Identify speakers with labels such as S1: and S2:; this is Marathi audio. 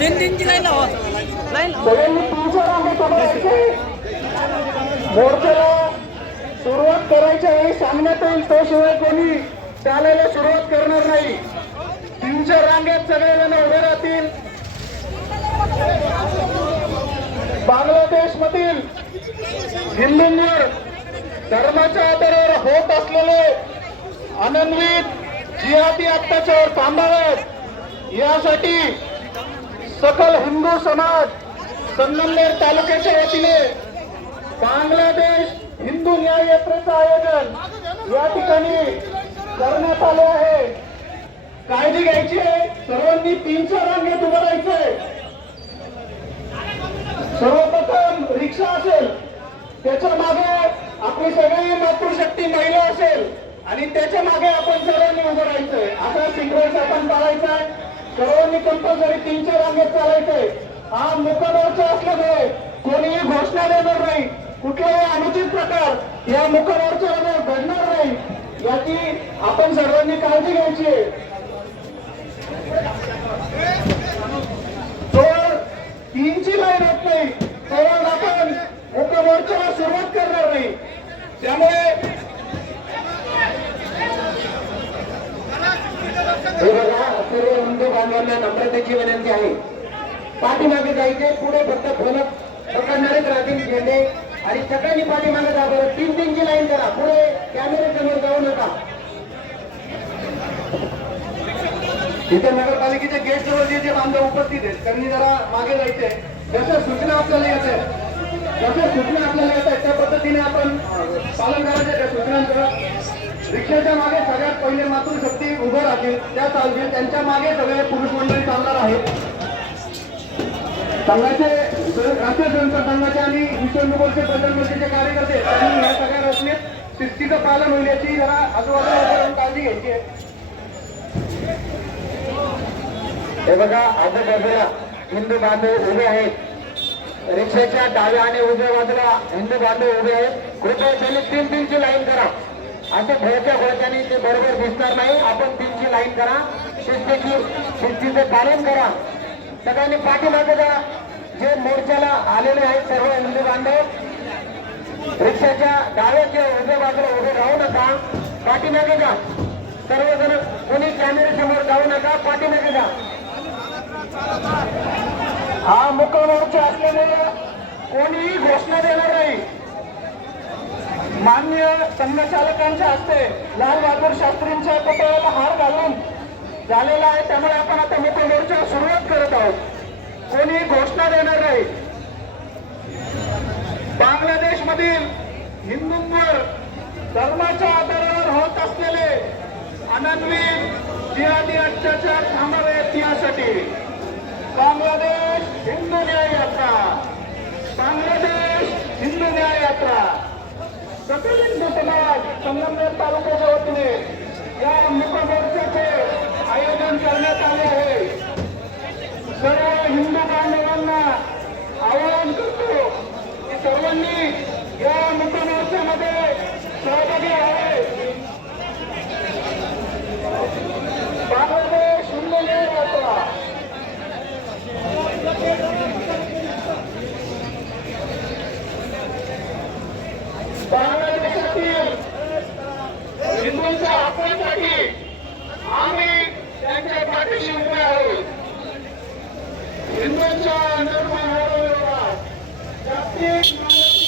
S1: तीन तीनची लाईन लावा लाईन लावा
S2: रांगे थांबायचे मोर्चाला सुरुवात करायच्या वेळी सांगण्यात येईल तो शिवाय कोणी चालायला सुरुवात करणार नाही. तीनशे रांगेत सगळेजण उभे राहतील. बांगलादेश मधील हिंदूंवर धर्माच्या आधारावर होत असलेले अनन्वित जिहादी अत्याचार थांबावेत. यासाठी सकल हिंदू समाज संगमनेर तालुक्याच्या वतीने बांगलादेश हिंदू न्याय यात्रेचं आयोजन या ठिकाणी करण्यात आले आहे. काळजी घ्यायची आहे. सर्वांनी चार रांगेत उभं राहायचंय. सर्वप्रथम रिक्षा असेल त्याच्यामागे आपली सगळी मातृशक्ती महिला असेल आणि त्याच्यामागे आपण सर्वांनी उभं राहायचंय. असा सिक्वेन्स आपण पाळायचा आहे सर्वांनी कंपल्सरी चार रांगेत चालायचंय. हा मुखमोर्चा असल्यामुळे कोणीही घोषणा देणार नाही. कुठलाही अनुचित प्रकार या मुखमोर्चामध्ये घडणार नाही. याची आपण सर्वांनी काळजी घ्यायची आहे. तीनची लाईन होत नाही. तेव्हा आपण मुखमोर्चाला सुरुवात करणार नाही. त्यामुळे हे बघा सर्व हिंदू बांधवांना नम्रतेची विनंती आहे. पाठीमागे जायचे पुढे फक्त फलक पकडणारेच राहतील झेंडे आणि सगळ्यांनी पाठीमागे जा बरं. तीन तीनची लाईन करा. पुढे कॅमेरे समोर जाऊ नका. इथे नगरपालिकेच्या गेस्ट जवळ जे जे बांधव उपस्थित आहेत. त्यांनी जरा मागे जायचे जशा सूचना आपल्याला येत आहेत जशा सूचना आपल्याला येत आहेत त्या पद्धतीने आपण पालन करायचं त्या सूचनांचं. रिक्षाच्या मागे सगळ्यात पहिले मातृशक्ती उभं राहतील. त्या चालतील. त्यांच्या मागे सगळे पुरुष मंडळी चालणार आहेत. संघाचे राष्ट्रीय स्वयंसेवक संघाचे आणि विश्व हिंदू प्रधानमंत्रीचे कार्यकर्ते त्यांनी या सगळ्या रचनेत शिस्तीचं पालन होईल याची जरा आजूबाजूला काळजी घ्यायची आहे. हे बघा आजूबाजूला हिंदू बांधव उभे आहेत. रिक्षाच्या डाव्या आणि उभ्या बाजूला हिंदू बांधव उभे आहेत. कृपया त्यांनी तीन तीनची लाईन करा. असं भोळक्या भोळक्याने ते बरोबर दिसणार नाही. आपण तीनची लाईन करा. शिस्तीची शिस्तीचे पालन करा. सगळ्यांनी पाठीमागे जा. जे मोर्चाला आलेले आहेत सर्व हिंदू बांधव रिक्षाच्या डाव्या किंवा उजव्या बाजूला उभे राहू नका. पाठीमागे जा. सर्वजण कोणी कॅमेरे समोर जाऊ नका. पाठीमागे जा. हा मुखमोर्चा असल्यामुळे कोणीही घोषणा देणार नाही. मान्य संघचालकांच्या हस्ते लाल बहादूर शास्त्रींच्या पुतळ्याला हार घालून झालेला आहे त्यामुळे आपण आता मोर्चा सुरुवात करत आहोत. कोणी घोषणा देणार नाही. बांगलादेश मधील हिंदूंवर धर्माच्या आधारावर होत असलेले अनन्वित जिहादी अत्याचार थांबावे यासाठी बांगलादेश हिंदू न्याय यात्रा बांगलादेश हिंदू न्याय यात्रा सकल हिंदू समाज संगमनेर तालुक्याच्या वतीने या मुखमोर्चाचे आयोजन करण्यात आले आहे सर्व हिंदू बांधवांना आवाहन करतो की सर्वांनी या मुखमोर्चामध्ये सहभागी आहे बांगलादेश हिंदू न्याय यात्रा बांगलादेशातील हिंदूंच्या हक्कांसाठी आम्ही त्यांच्या पाठीशी उभे आहोत. हिंदूंच्या निर्माण जागतिक